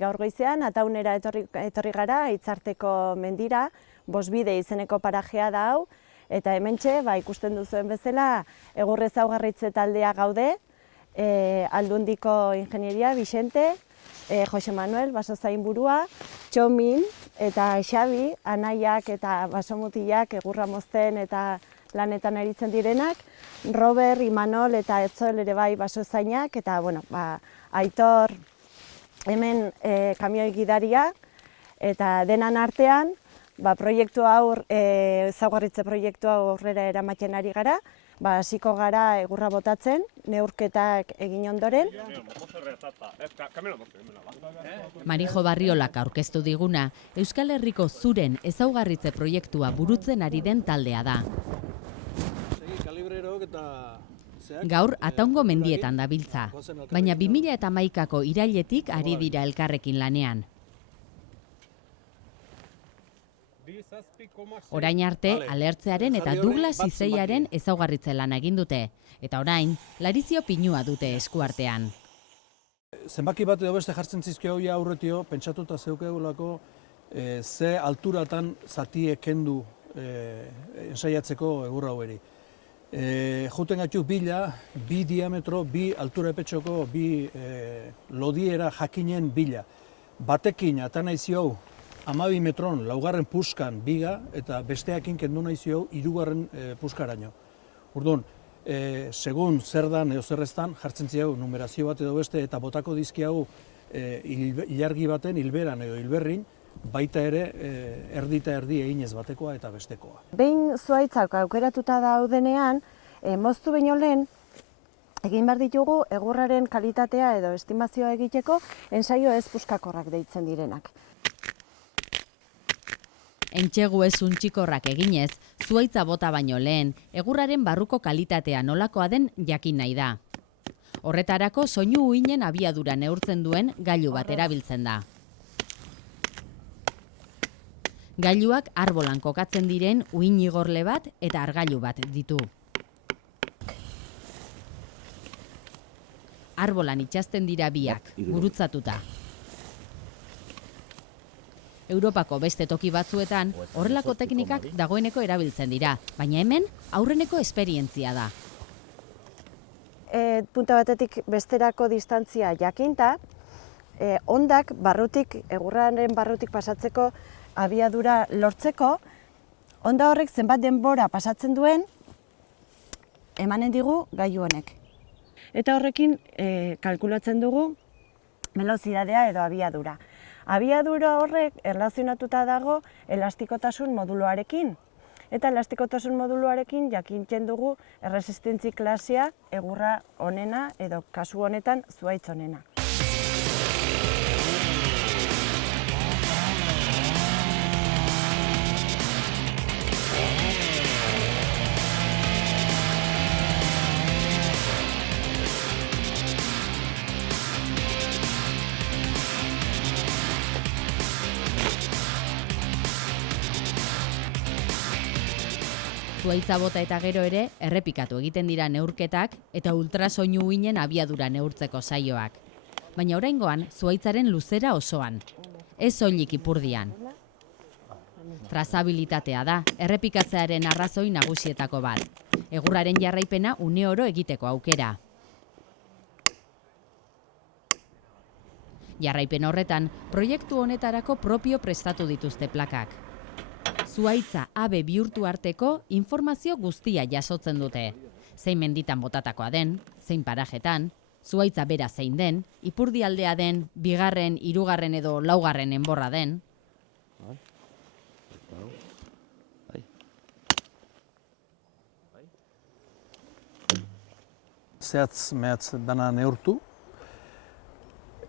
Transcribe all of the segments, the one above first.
gaur goizean Ataunera etorri gara, Itzarteko mendira, Bosbide izeneko parajea da hau, eta hementxe ikusten duzuen bezala egur ezaugarritze taldea gaude, Aldundiko Ingenieria, Bixente, Jose Manuel, basozainburua, Txomin eta Xabi, anaiak eta basomutilak egurra mozten eta lanetan aritzen direnak, Robert, Imanol eta Etzol ere bai basozainak, eta Aitor hemen kamioi gidaria, eta denan artean proiektu hau, ezaugarritze proiektu hau aurrera eramaten ari gara, hasiko gara egurra botatzen, neurketak egin ondoren. Marijo Barriolak aurkeztu diguna, Euskal Herriko zuren ezaugarritze proiektua burutzen ari den taldea da. Gaur Ataungo mendietan dabiltza, baina 2011ko irailetik ari dira elkarrekin lanean. Orain arte, Alertzearen eta Douglas Izeiaren ezaugarritze lana egin dute, eta orain, Larizio Pinua dute eskuartean. Zenbaki bat edo beste jartzen zizkio ja aurretio, pentsatuta zeukegulako ze alturatan zatie kendu ensaiatzeko egur haueri. Juten gaitu bila, bi diametro, bi altura epetxoko, bi lodiera jakinen bila. Batekin ata naizio 12 metron laugarren puskan biga, eta besteakin kendu naizio 3. Puskaraino. Orduan, segun zer dan edo zerreztan jartzen ziagu numerazio bat edo beste eta botako dizkiagu ilargi baten, hilberan edo hilberrin, baita ere erdi eta erdi eginez batekoa eta bestekoa. Behin zuhaitzak aukeratuta daudenean, moztu baino lehen, egin behar ditugu egurraren kalitatea edo estimazioa egiteko ensaio ez puskakorrak deitzen direnak. Entxegu ez untxikorrak eginez, zuhaitza bota baino lehen, egurraren barruko kalitatea nolakoa den jakin nahi da. Horretarako soinu uhinen abiadura neurtzen duen gailu bat erabiltzen da. Gailuak arbolan kokatzen diren uhin igorle bat eta argailu bat ditu. Arbolan itxasten dira biak, gurutzatuta. Europako beste toki batzuetan horrelako teknikak dagoeneko erabiltzen dira, baina hemen aurreneko esperientzia da. Punta batetik besterako distantzia jakinta, ondak egurraren barrutik pasatzeko abiadura lortzeko, onda horrek zenbat denbora pasatzen duen emanen digu gailu honek. Eta horrekin kalkulatzen dugu velozidadea edo abiadura. Abiadura horrek erlazionatuta dago elastikotasun moduluarekin. Eta elastikotasun moduluarekin jakintzen dugu erresistentzi klasea egurra honena edo kasu honetan zuhaitz honena. Zuhaitza bota eta gero ere, errepikatu egiten dira neurketak eta ultrasoinu uhinen abiadura neurtzeko saioak. Baina oraingoan, zuhaitzaren luzera osoan, ez soilik ipurdian. Trazabilitatea da, errepikatzearen arrazoi nagusietako bat. Egurraren jarraipena une oro egiteko aukera. Jarraipen horretan, proiektu honetarako propio prestatu dituzte plakak. Zuhaitza abe bihurtu arteko informazio guztia jasotzen dute. Zein menditan botatakoa den, zein parajetan, zuhaitza bera zein den, ipurdialdea den, 2., 3. edo 4. enborra den. Zehatz mehatz dana neurtu,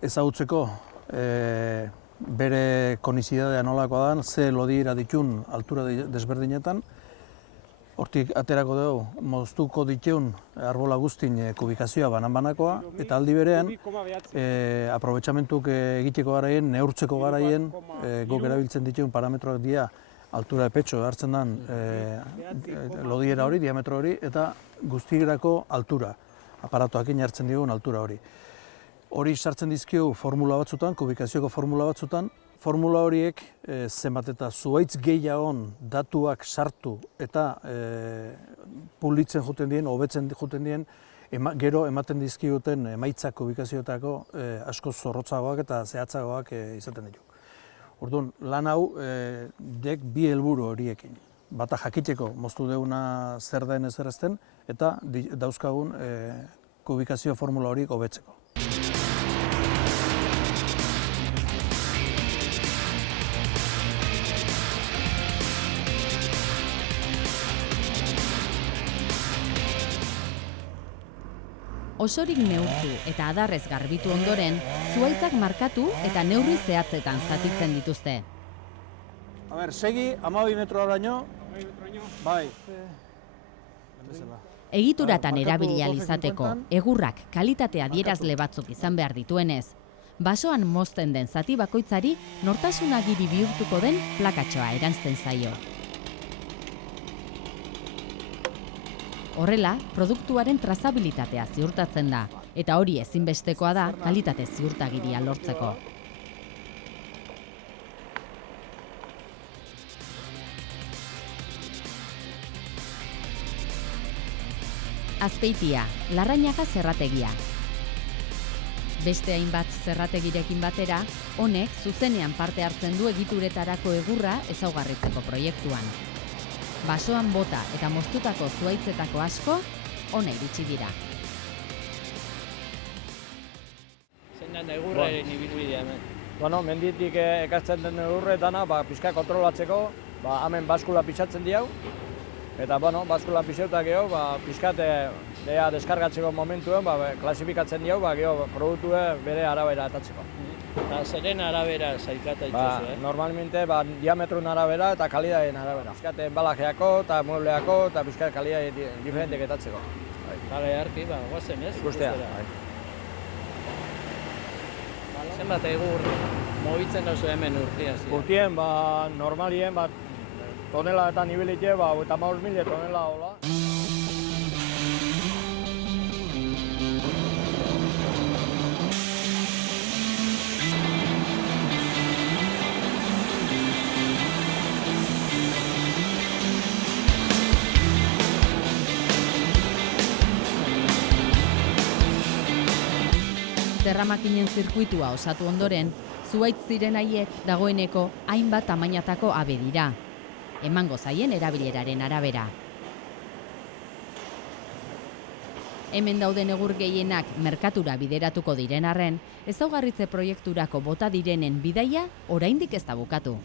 ezagutzeko bere konizidadea nolakoa da, ze lodiera ditun altura desberdinetan. Hortik aterako dugu, moztuko ditun arbola guztin kubikazioa banan-banakoa, eta aldi berean, aprobetxamentuk egiteko garaien, neurtzeko garaien, guk erabiltzen ditun parametroak dira altura epetxo hartzen den lodiera hori, diametro hori, eta guztirako altura, aparatuakin jartzen digun altura hori. Hori sartzen dizkio formula batzutan, kubikazioko formula batzutan. Formula horiek zenbat eta zuhaitz gehiagon datuak sartu eta pulitzen juten dien, hobetzen juten dien, gero ematen dizkiguten emaitzak kubikazioetako asko zorrotzagoak eta zehatzagoak izaten ditu. Orduan, lan hau dek bi helburu horiekin. Bata jakiteko moztu deuna zer den ezer ez den, eta dauzkagun kubikazio formula horiek hobetzeko. Osorik neurtu eta adarrez garbitu ondoren, zuhaitzak markatu eta neurri zehatzetan zatitzen dituzte. A ber, segi, 12 metroraino. Bai. Egituratan erabili ahal izateko, egurrak kalitate adierazle batzuk izan behar dituenez, basoan mozten den zati bakoitzari nortasunagiri bihurtuko den plakatxoa eranzten zaio. Horrela, produktuaren trazabilitatea ziurtatzen da, eta hori ezinbestekoa da kalitate ziurtagiria lortzeko. Azpeitia, Larrañaga zerrategia. Beste hainbat zerrategirekin batera, honek zuzenean parte hartzen du egituretarako egurra ezaugarritzeko proiektuan. Basoan bota eta moztutako zuhaitzetako asko, hona iritsi dira. Zein da egurraren ibilbidea hemen? Bueno, menditik ekartzen den egurretana, pixka kontrolatzeko, hemen baskula pisatzen diau, eta baskula pisautak geho, pixkat deskargatzeko momentuen, klasifikatzen diau, geho produktue bere arabera atatzeko. Eta zeren arabera zailkata itxozu, Normalmente diametroen arabera eta kalidaden arabera. Pixkat embalajeako eta muebleako eta pixkat kalidade diferentek etatzeko. Bale, harki, guazen ez? Ikustea. Zenbat egur mobitzen dauzu hemen urtia? Urtien, normalien, tonelaetan ibilite, 55.000 tonela hola. Terramakinen zirkuitua osatu ondoren, zuhaitz ziren haiek dagoeneko hainbat tamainatako abe dira, emango zaien erabileraren arabera. Hemen dauden egur gehienak merkatura bideratuko diren arren, ezaugarritze proiekturako bota direnen bidaia oraindik ez da bukatu.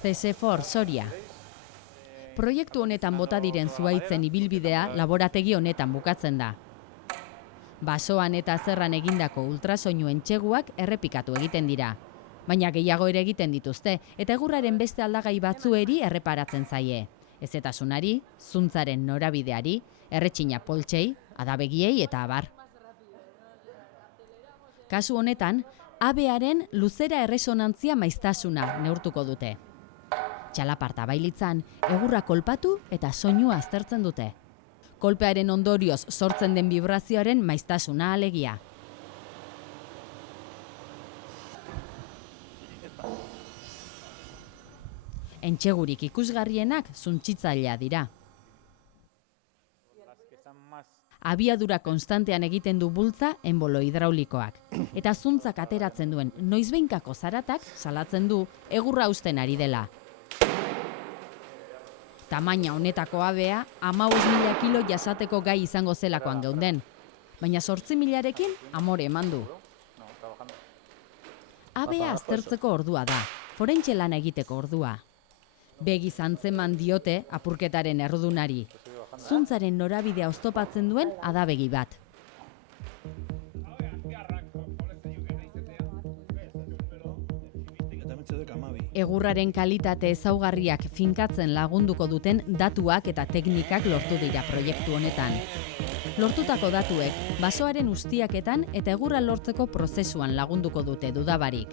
CSFOR Soria. Proiektu honetan bota diren zuhaitzen ibilbidea laborategi honetan bukatzen da. Basoan eta zerran egindako ultrasoinuen txeguak errepikatu egiten dira. Baina gehiago ere egiten dituzte eta egurraren beste aldagai batzueri erreparatzen zaie. Ezetasunari, zuntzaren norabideari, erretxina poltsei, adabegiei eta abar. Kasu honetan, abearen luzera erresonantzia maiztasuna neurtuko dute. Txalaparta bailitzan, egurra kolpatu eta soinua aztertzen dute. Kolpearen ondorioz sortzen den vibrazioaren maiztasuna alegia. Entxegurik ikusgarrienak zuntxitzailea dira. Abiadura konstantean egiten du bultza enbolo hidraulikoak. Eta zuntzak ateratzen duen noizbeinkako zaratak salatzen du egurra hausten ari dela. Tamaina honetako abea 15.000 kilo jasateko gai izango zelakoan geunden, baina 8.000-rekin amore eman du. abea aztertzeko ordua da, forentxe lana egiteko ordua. Begiz antzeman diote apurketaren errudunari, zuntzaren norabidea oztopatzen duen adabegi bat. Egurraren kalitate ezaugarriak finkatzen lagunduko duten datuak eta teknikak lortu dira proiektu honetan. Lortutako datuek basoaren ustiaketan eta egurra lortzeko prozesuan lagunduko dute dudabarik.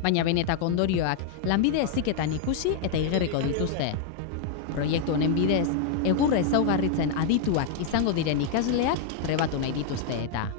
Baina benetako ondorioak lanbide heziketan ikusi eta igerriko dituzte. Proiektu honen bidez, egurra ezaugarritzen adituak izango diren ikasleak trebatu nahi dituzte eta.